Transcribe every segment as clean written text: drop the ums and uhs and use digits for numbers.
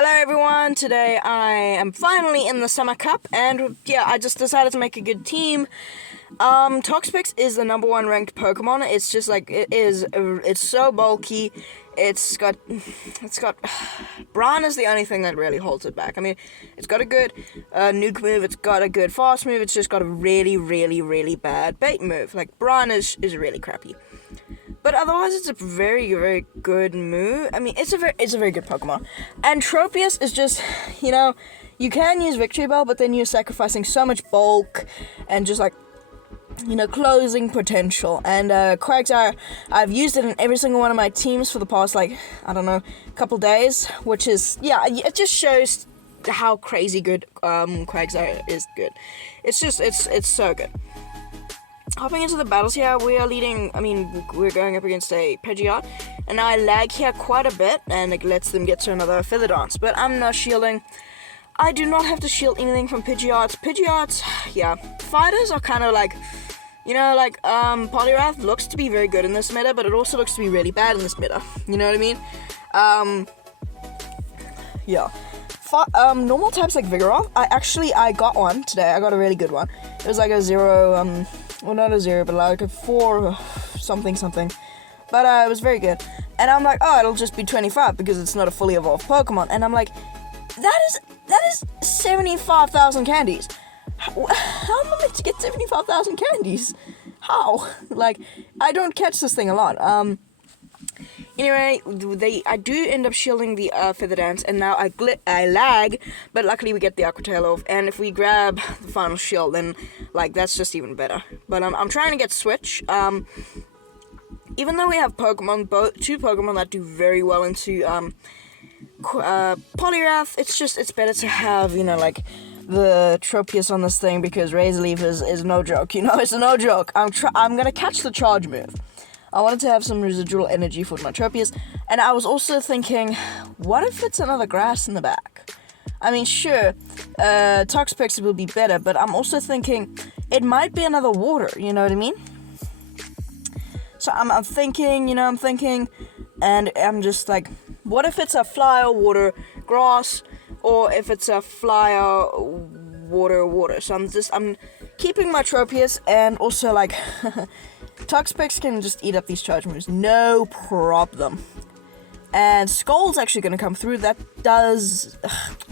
Hello everyone, today I am finally in the Summer Cup, and yeah, I just decided to make a good team. Toxpix is the number 1 ranked Pokemon. It's just like, it's so bulky. It's got, Brawn is the only thing that really holds it back. I mean, it's got a good nuke move, it's got a good fast move, it's just got a really bad bait move. Like, Brawn is really crappy. But otherwise, it's a very good move. I mean, it's a very good Pokemon. And Tropius is just, you can use Victory Bell, but then you're sacrificing so much bulk and just like, closing potential. And Quagsire, I've used it in every single one of my teams for the past, couple days, which is, it just shows how crazy good Quagsire is good. It's so good. Hopping into the battles here, we're going up against a Pidgeot, and I lag here quite a bit, and it lets them get to another Feather Dance, but I'm not shielding. I do not have to shield anything from Pidgeots. Fighters are kind of like, Poliwrath looks to be very good in this meta, but it also looks to be really bad in this meta, you know what I mean? Normal types like Vigoroth, I got one today. I got a really good one. It was like a 0, well, not a 0, but like a 4 something. But it was very good. And I'm like, oh, it'll just be 25 because it's not a fully evolved Pokemon. And I'm like, that is 75,000 candies. How am I meant to get 75,000 candies? How? Like, I don't catch this thing a lot. Anyway, I do end up shielding the Feather Dance, and now I lag, but luckily we get the Aqua Tail off, and if we grab the final shield, then, that's just even better. But I'm trying to get Switch. Even though we have two Pokemon that do very well into Poliwrath, it's better to have, the Tropius on this thing, because Razor Leaf is no joke, it's no joke. I'm gonna catch the charge move. I wanted to have some residual energy for my Tropius, and I was also thinking, what if it's another grass in the back? I mean, sure, Toxpix will be better, but I'm also thinking it might be another water, you know what I mean? So I'm thinking, and I'm just like, what if it's a flyer, water, grass, or if it's a flyer, water? So I'm keeping my Tropius, and also Toxpix can just eat up these charge moves, no problem. And Skull's actually going to come through. That does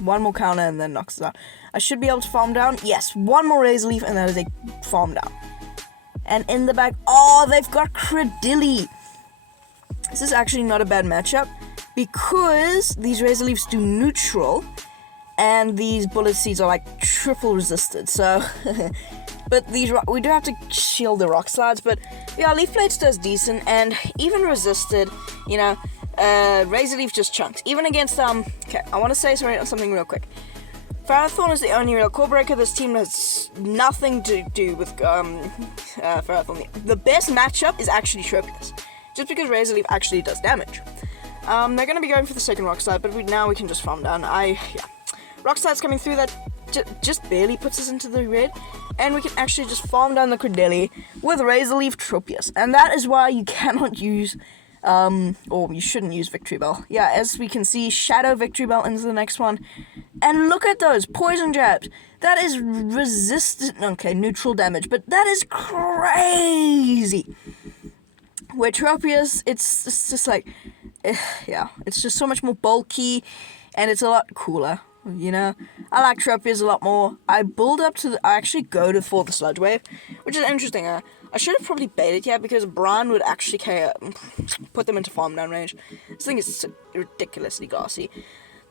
one more counter and then knocks it out. I should be able to farm down. Yes, one more Razor Leaf and that is a farm down. And in the back, they've got Credilli. This is actually not a bad matchup because these Razor Leafs do neutral and these Bullet Seeds are triple resisted. So... But we do have to shield the Rock Slides, but yeah, Leaf Blades does decent, and even resisted, Razor Leaf just chunks. Even against, okay, I want to say something real quick. Ferrothorn is the only real core breaker. This team has nothing to do with, Ferrothorn. The best matchup is actually Tropius, just because Razor Leaf actually does damage. They're going to be going for the second Rock Slide, but now we can just farm down. Rock Slide's coming through, that just barely puts us into the red, and we can actually just farm down the Credilli with Razor Leaf Tropius, and that is why you cannot use, or you shouldn't use Victory Bell. Yeah, as we can see, Shadow Victory Bell into the next one, and look at those Poison Jabs. That is resistant, okay, neutral damage, but that is crazy. Where Tropius, it's just it's just so much more bulky, and it's a lot cooler. I like Tropius a lot more. I actually go for the Sludge Wave, which is interesting. I should have probably baited here because Brawn would actually put them into farm down range. This thing is ridiculously glassy.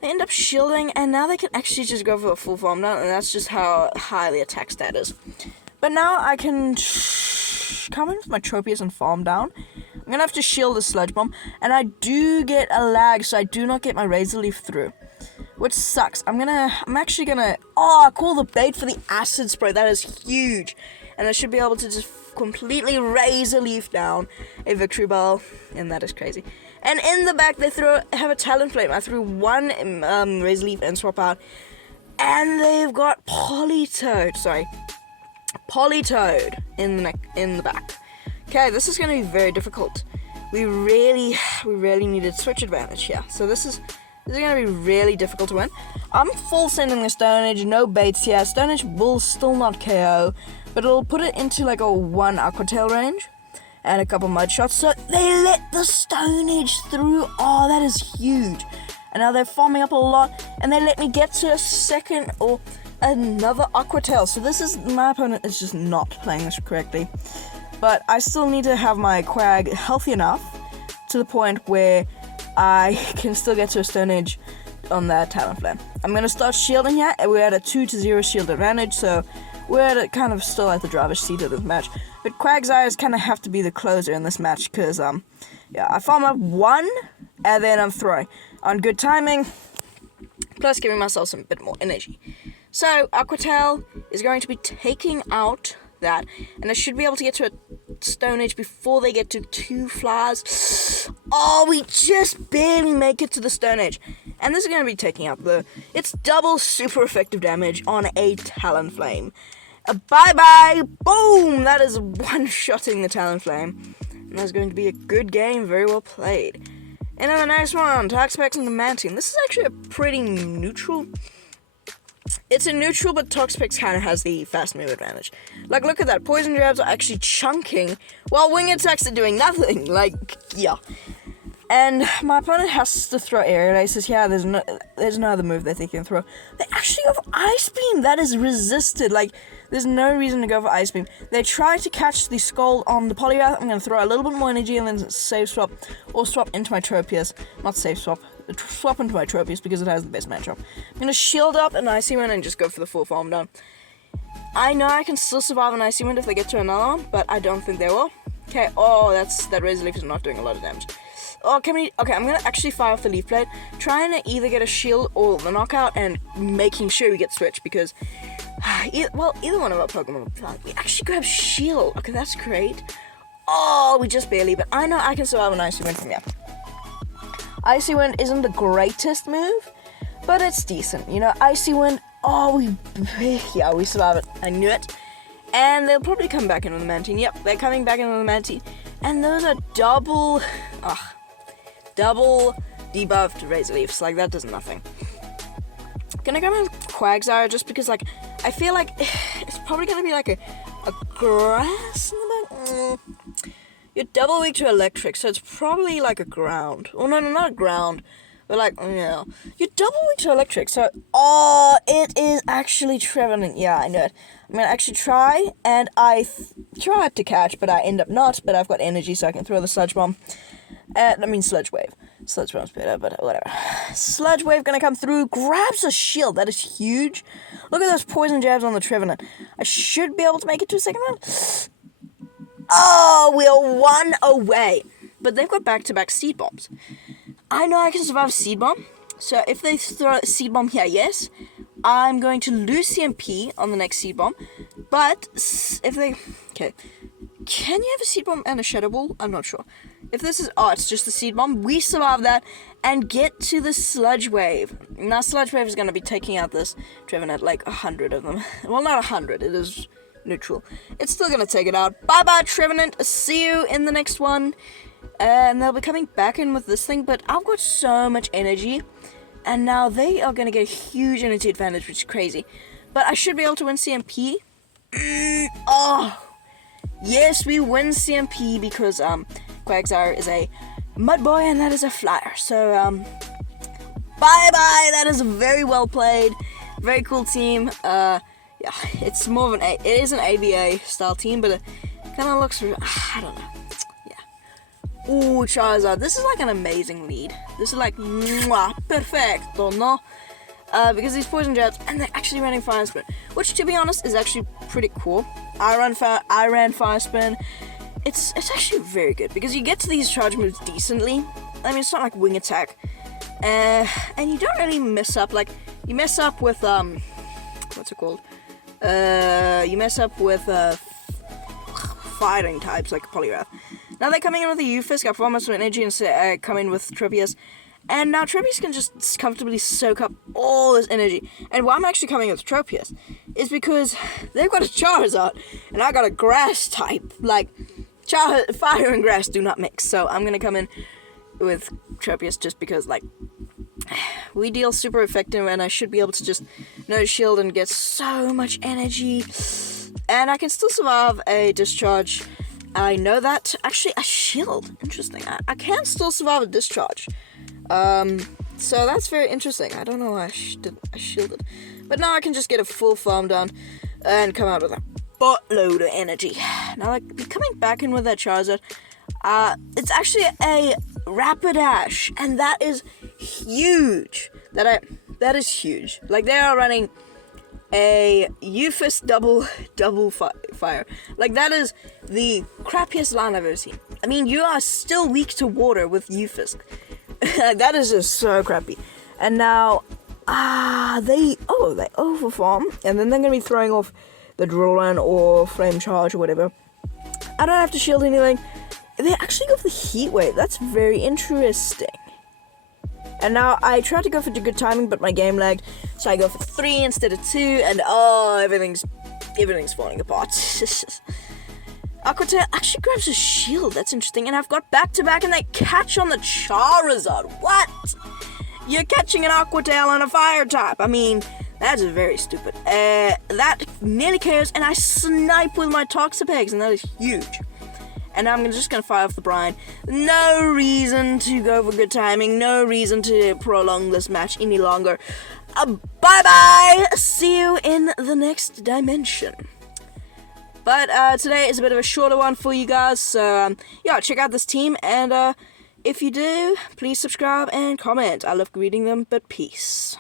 They end up shielding, and now they can actually just go for a full farm down, and that's just how high the attack stat is. But now I can come in with my Tropius and farm down. I'm gonna have to shield the Sludge Bomb, and I do get a lag, so I do not get my Razor Leaf through, which sucks. I'm actually gonna call the bait for the Acid Spray. That is huge, and I should be able to just completely Razor Leaf down a Victory Bell, and that is crazy. And in the back they have a Talonflame. I threw one Razor Leaf and swap out, and they've got Politoed in the back. Okay, this is going to be very difficult. We really needed switch advantage here. So this is This is going to be really difficult to win. I'm full sending the Stone Edge, no baits here. Stone Edge will still not KO, but it'll put it into like a 1 Aqua Tail range and a couple mud shots. So they let the Stone Edge through. Oh, that is huge. And now they're farming up a lot, and they let me get to a second or another Aqua Tail. So this is, my opponent is just not playing this correctly. But I still need to have my Quag healthy enough to the point where I can still get to a Stone Edge on that Talonflame. I'm going to start shielding here. We're at a 2-0 shield advantage, so we're at a, kind of still at the driver's seat of this match. But Quagsires kind of have to be the closer in this match because, yeah, I farm up 1 and then I'm throwing on good timing, plus giving myself some bit more energy. So Aqua Tail is going to be taking out that, and I should be able to get to a Stone Edge before they get to 2 flowers. Oh, we just barely make it to the Stone Edge. And this is going to be taking out it's double super effective damage on a Talonflame. Bye-bye! Boom! That is one-shotting the Talonflame. And that's going to be a good game, very well played. And then the next one, Toxapex and the Mantine. This is actually a pretty neutral. It's a neutral, but Toxapex kind of has the fast move advantage. Like, look at that. Poison Jabs are actually chunking, while Wing Attacks are doing nothing. Like, yeah. And my opponent has to throw Aerial Aces. Yeah, there's no other move that they can throw. They actually go for Ice Beam. That is resisted. Like, there's no reason to go for Ice Beam. They try to catch the Skull on the Poliwrath. I'm going to throw a little bit more energy and then save swap, or swap into my Tropius. Not save swap. Swap into my Tropius because it has the best matchup. I'm going to shield up an Icy Wind and just go for the full farm down. I know I can still survive an Icy Wind if they get to another one, but I don't think they will. Okay, oh, that Razor Leaf is not doing a lot of damage. Oh, okay, I'm going to actually fire off the Leaf Blade, trying to either get a shield or the knockout and making sure we get switched because, either one of our Pokemon will fly. We actually grab shield. Okay, that's great. Oh, we just barely, but I know I can survive an Icy Wind from here. Icy Wind isn't the greatest move, but it's decent. You know, Icy Wind, oh, we survive it. I knew it. And they'll probably come back into the Mantine. Yep, they're coming back into the Mantine. And those are double debuffed Razor Leafs. Like, that does nothing. Gonna go with Quagsire just because, like, I feel like it's probably gonna be like a grass in the back. You're double weak to electric, so it's probably like a ground. Oh, no, not a ground. But like, yeah. You're double weak to electric, so... Oh, it is actually Trevenant. Yeah, I know it. I'm gonna actually try, and I tried to catch, but I end up not. But I've got energy, so I can throw the Sludge Bomb. Sludge Wave. Sludge Bomb's better, but whatever. Sludge Wave gonna come through, grabs a shield. That is huge. Look at those Poison Jabs on the Trevenant. I should be able to make it to a second round. Oh, we're 1 away. But they've got back-to-back Seed Bombs. I know I can survive Seed Bomb. So if they throw a Seed Bomb here, yes, I'm going to lose CMP on the next Seed Bomb. But if they... Okay. Can you have a Seed Bomb and a Shadow Ball? I'm not sure. If this is... Oh, it's just the Seed Bomb. We survive that and get to the Sludge Wave. Now, Sludge Wave is going to be taking out this Trevenant, like 100 of them. Well, not 100. It is... neutral. It's still gonna take it out. Bye-bye, Trevenant. See you in the next one. And they'll be coming back in with this thing, but I've got so much energy. And now they are gonna get a huge energy advantage, which is crazy. But I should be able to win CMP. Oh! Yes, we win CMP because, Quagsire is a Mud Boy and that is a Flyer. So, bye-bye! That is very well played. Very cool team. Yeah, it's more of it is an ABA style team, but it kind of looks, I don't know, yeah. Ooh, Charizard, this is like an amazing lead. This is like, mwah, perfecto, no? Because these Poison Jabs, and they're actually running Fire Spin, which to be honest is actually pretty cool. I ran Fire Spin. It's actually very good, because you get to these charge moves decently. I mean, it's not like Wing Attack. And you don't really mess up, like, you mess up with, what's it called? You mess up with fighting types like Poliwrath. Now they're coming in with a Ufisk, I promise with energy, and come in with Tropius. And now Tropius can just comfortably soak up all this energy. And why I'm actually coming with Tropius is because they've got a Charizard, and I got a Grass type. Like, fire and Grass do not mix. So I'm gonna come in with Tropius just because, like, we deal super effective, and I should be able to just no shield and get so much energy. And I can still survive a discharge. I know that. Actually, a shield. Interesting. I can still survive a discharge. So that's very interesting. I don't know why I shielded. But now I can just get a full farm done and come out with a buttload of energy. Now, like, coming back in with that Charizard, it's actually a Rapidash, and that is huge. That is huge. Like, they are running a Euphis double fire. Like, that is the crappiest line I've ever seen. I mean, you are still weak to water with Euphis. That is just so crappy. And now, they overfarm, and then they're gonna be throwing off the Drill Run or Flame Charge or whatever. I don't have to shield anything. They actually go for the Heat Wave. That's very interesting. And now I tried to go for the good timing, but my game lagged, so I go for 3 instead of 2, and everything's falling apart. Aqua Tail actually grabs a shield. That's interesting. And I've got back-to-back, and they catch on the Charizard. What? You're catching an Aqua Tail on a fire type. I mean, that's very stupid. That nearly KOs, and I snipe with my Toxapex, and that is huge. And now I'm just going to fire off the Brine. No reason to go for good timing. No reason to prolong this match any longer. Bye-bye! See you in the next dimension. But today is a bit of a shorter one for you guys. So, yeah, check out this team. And if you do, please subscribe and comment. I love reading them, but peace.